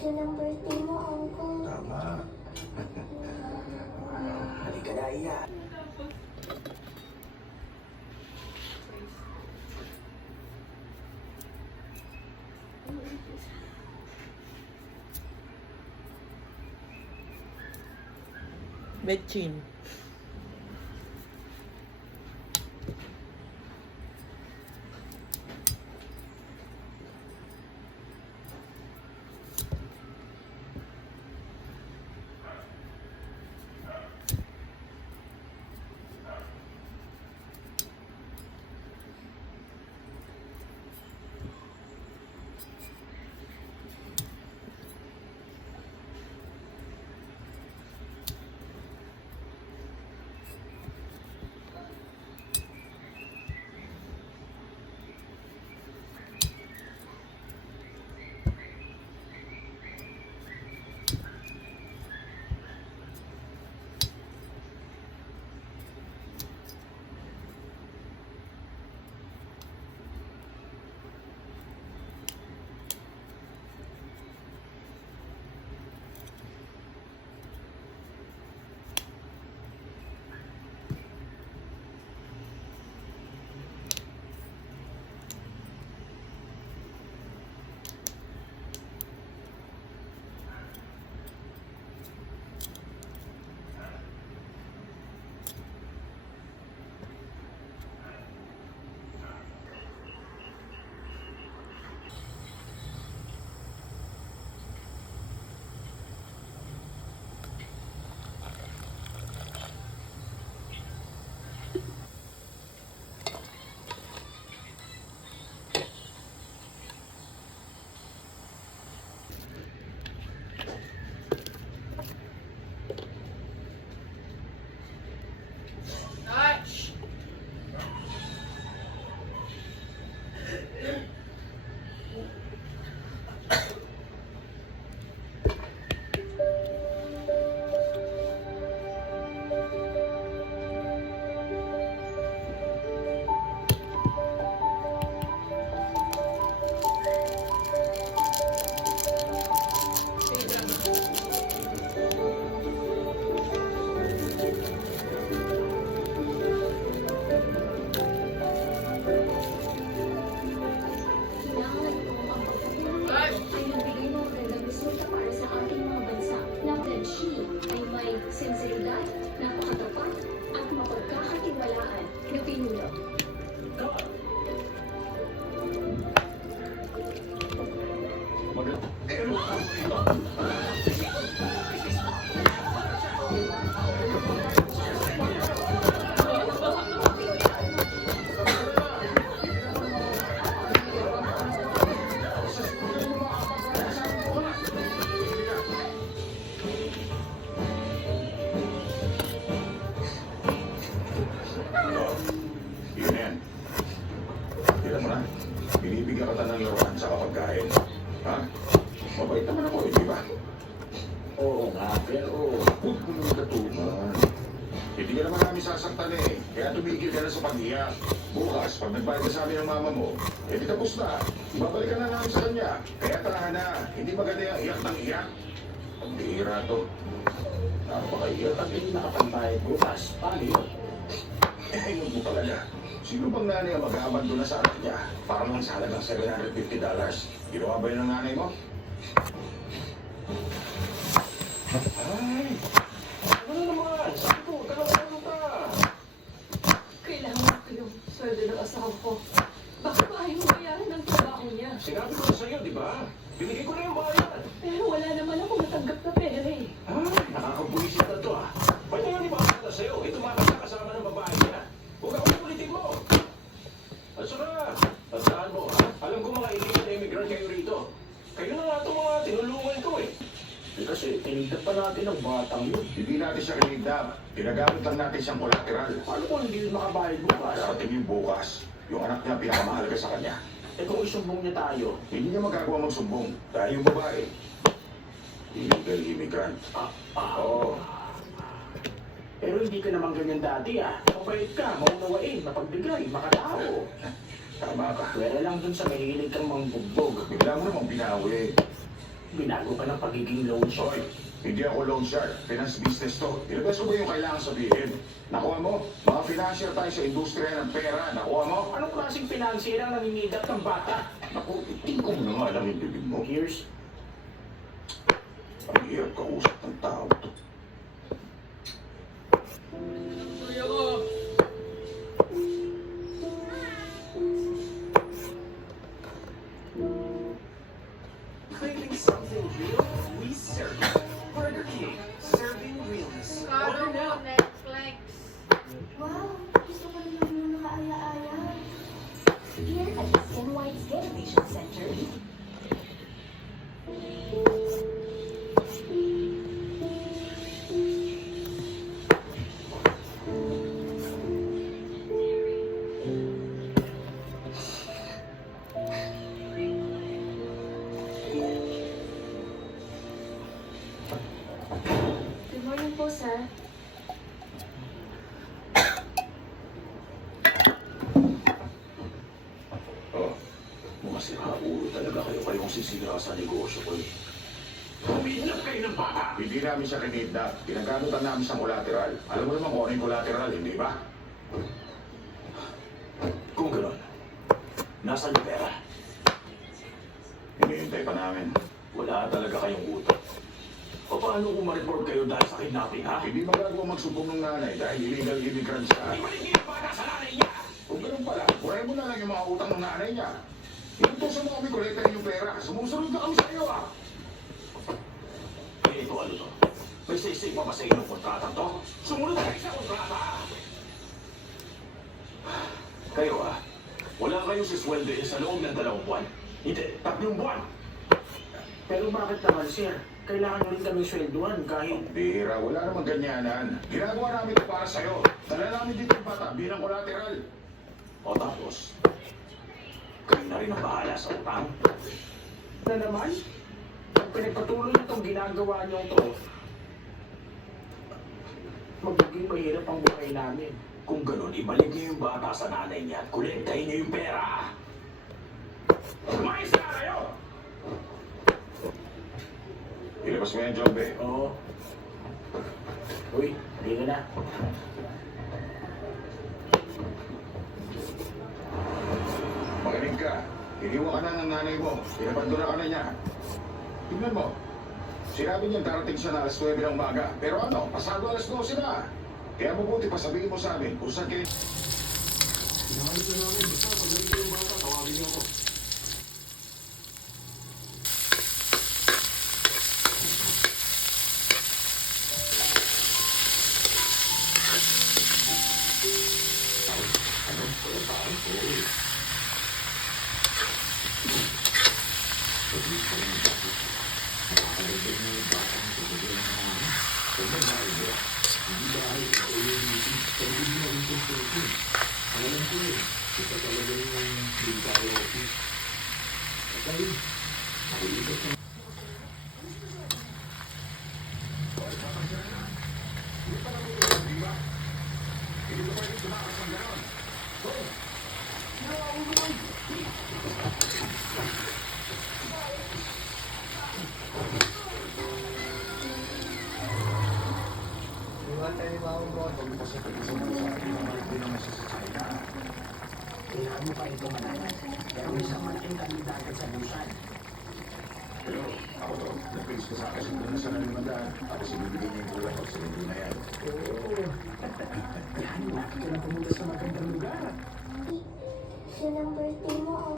Kailan ang birthday mo, Uncle? Tama. Halika na, Iya. Betchin. Sinseridad, napakatapat at mapagkakatiwalaan na pinuno. Binibigyan ka ng laruan sa pagkain. Ha? Mabait naman ako, di ba? Oo nga, pero huwag mo nang katuman. Hindi ka naman namin sasaktan eh. Kaya tumigil ka na sa pag-iyak. Bukas, pag nagbayad ka sa amin ng mama mo, di tapos na. Ibabalikan na namin sa kanya. Kaya tarahan na. Hindi maganda yung iyak ng iyak. Ang bihira to. Napakaiyak at hindi nakapagbayad bukas. Paano yun? Huwag mo talaga. Sino bang nanay ang mag-aabando na sa anak niya? Para lang sa halagang $750. Ginawa ba yun ng nanay mo? Ay! Ano naman? Sabi ko, tagal-tagal ka! Kailangan ko yung sweldo ng asawa ko. Baka maaari mo bayaran ng trabaho niya. Sinabi ko na sa'yo, di ba? Binigay ko na yung bayad. Pero wala naman ako natanggap na pera eh. Ay, nakakabuisit na to ah. Ba't nga di ba ako na sa'yo? Eh, tumakas ka kasama ng babae niya. Huwag ako ulitin mo. At saka, tandaan mo ha? Alam ko mga illegal na immigrant kayo rito. Kayo na nga itong mga tinulungan ko eh. Kasi tinigdap pa natin ang batang yun. Hindi natin siya kinigdap. Ginagamit lang natin siyang collateral. Paano kung hindi yun makabayad bukas? Darating yung bukas. Yung anak niya pinakamahalaga sa kanya. Eh kung isumbong niya tayo, hindi niya magagawa magsumbong. Dahil yung babae, illegal immigrant. Oo. Pero hindi ka naman ganyan dati ah. Mabait ka, maunawain, mapagbigay, makatao. Tama ka. Pwera lang dun sa mahilig kang mangbugbog. Bigla mo namang binawi. Binago ka ng pagiging loan shark. Hoy, hindi ako loan shark. Finance business to. Ilabas mo ba yung kailangan sabihin? Nakuha mo? Mga financier tayo sa industriya ng pera. Nakuha mo? Anong klaseng financier ang nangingidat ng bata? Naku, hindi ko na nga alam yung bibig mo. Here's... Ang hirap kausap ng tao to. Craving something real? We serve it. Burger King, serving realness. Kala Order mo, now. Netflix. Wow, gusto ko naman yung nakaaya-aya. Here at the Skin White Innovation Center, Good morning po, sir. Oh, mga siraulo talaga kayong sisira sa negosyo ko. Kumidnap kayo ng bata! Hindi namin siya kinidnap. Pinagkanutan namin sa collateral. Alam mo naman kung ano yung collateral, hindi ba? Kung gano'n, nasaan yung pera? Hinihintay pa namin. Wala talaga kayong utak. O paano kung ma-report kayo dahil sa kidnapping, ha? Hindi magagawa magsumbong ng nanay dahil illegal immigrant siya. Ibalik niyo yung bata sa nanay niya! Kung ganun pala, burahin mo na lang yung mga utang ng nanay niya. Inutusan mo kami kolektahin yung pera. Sumusunod na kami sa iyo, ah! Eh, ito ano to? May sisig pa ba sa inyong kontrata to? Sumunod kayo sa kontrata! Kayo, wala kayong sisweldoin sa loob ng 2 buwan. Hindi, 3 buwan! Pero bakit naman, sir? Kailangan nyo rin kami swelduhan kahit... Bira, wala namang ganyanan. Ginagawa namin ito para sa'yo. Dala namin dito yung bata bilang collateral. O tapos, kayo na rin ang bahala sa utang. Na naman? Pag pinagpatuloy nyo itong ginagawa nyo ito, magiging mahirap ang buhay namin. Kung ganun, ibalik niyo yung bata sa nanay niya at kolektahin niyo yung pera. Kumayos na kayo! Ilabas mo yan, Jombe. Oo. Uy, hindi na. Magaling ka. Iniwan ka na ng nanay mo. Pinapandura ka na niya. Tingnan mo. Sinabi niya darating siya na alas 9 ng umaga. Pero ano, pasado alas 12 na. Kaya mabuti pa sabihin mo sa amin kung saan kayo... Sinabi ko namin, basta pag yung bata, tawagin niyo ako. Pero ako to, nag-face ko sa akin sa na sa nalimandaan. Tapos ibibigay niya yung kulang pag sinundo na yan. siya ng birthday